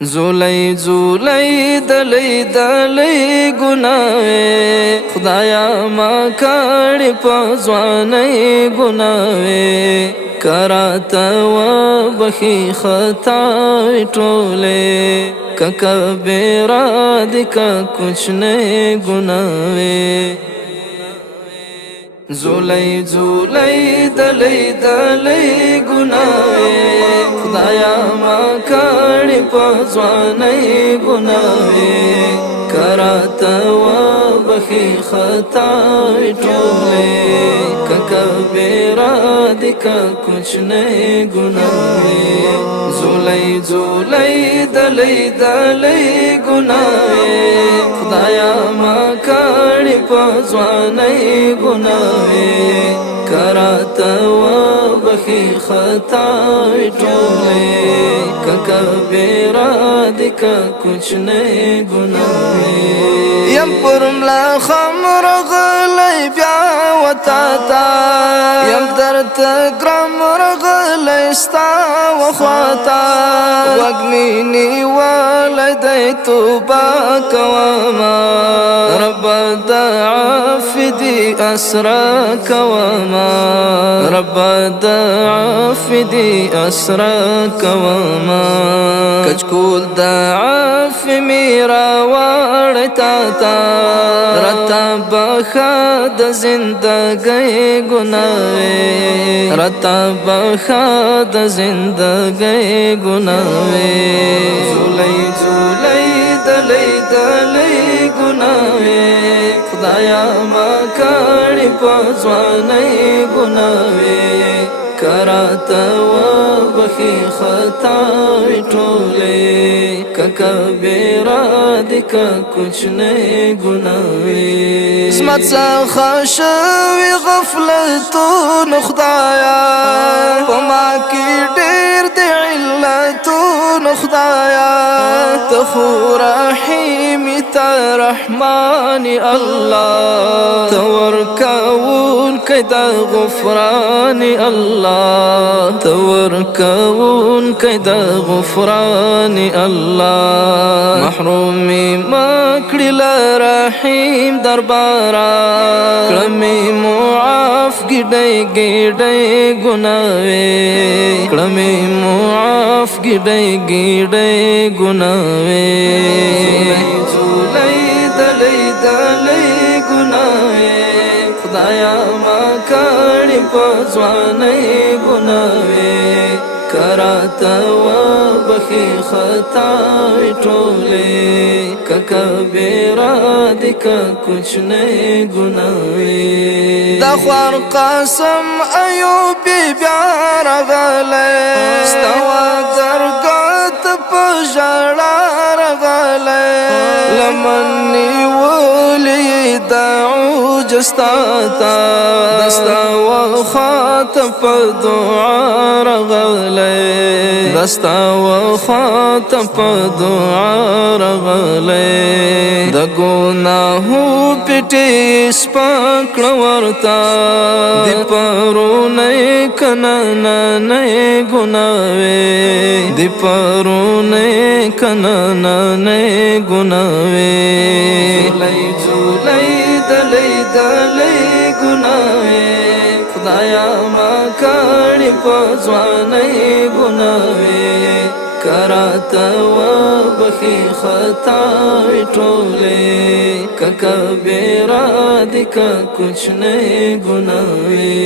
زولای زولای دلی دلی گناوی خدایا ما کړي په ځواني گناوی کراته و بخي خطا ټوله ککبیرا دکا کچھ نه گناوی زولای زولای دلی دلی گناوی خدایا ما کړي په ځواني گناوی کراته و بخي خطا ټوله ککبیرا دکا کچھ نه گناوی زولای زولای دلی دلی گناوی خدایا ما کړي په ځواني گناوی کراته و بخي خطا ټوله ککبیرا دکا کچھ نه گناوی یم پرملا خمر غلی بیا وتاتا یم درت گرام رغلی ستا وخواتا وگمینی والدی توبا کواما رب دعاف دی اسرا کواما رب دعاف دی اسرا کواما کچکول دعاف میرا وارتا تا رتا بخا د زندگی گناوی رتا بخا د زندگی گناوی زولای زولای دلی دلی گناوی خدایا ما کړي په ځواني گناوی کراته و بخي خطا ټوله ککبیرا دکا کچھ نه گناوی اسمت څخه شوی غفلتون خدایا پما کې ډېر د علتون خدایا ته رحیم ته رحمان الله تور کون کدا غفران الله تور کون کدا غفران الله محرومی ما کړل رحیم دربارا کړمې معاف ګډې ګډې ګناوي کړمې معاف ګډې ګډې ګناوي زولای دلی دلی گناوی خدایا ما کړي په ځواني گناوی کراته و بخي خطا ټوله ککبیرا دکا کچھ نه گناوی دا خوار قاسم ایوب بیا رغله استوا درګت په ژړا رغله لمنی ولی دعو جستاتا دستا و خاطب دعا رغلی دستا و خاطب دعا رغلی دا گناہو پیٹی سپاکڑ ورتا دی پرو نئی کنانا نئی گناوی دی پرو نئی کنانا نئی گناوی زولای زولای دلی دلی گناوی خدایا ما کړي په ځواني گناوی کراته و بخي خطا ټوله ککبیرا دکا کچھ نه گناوی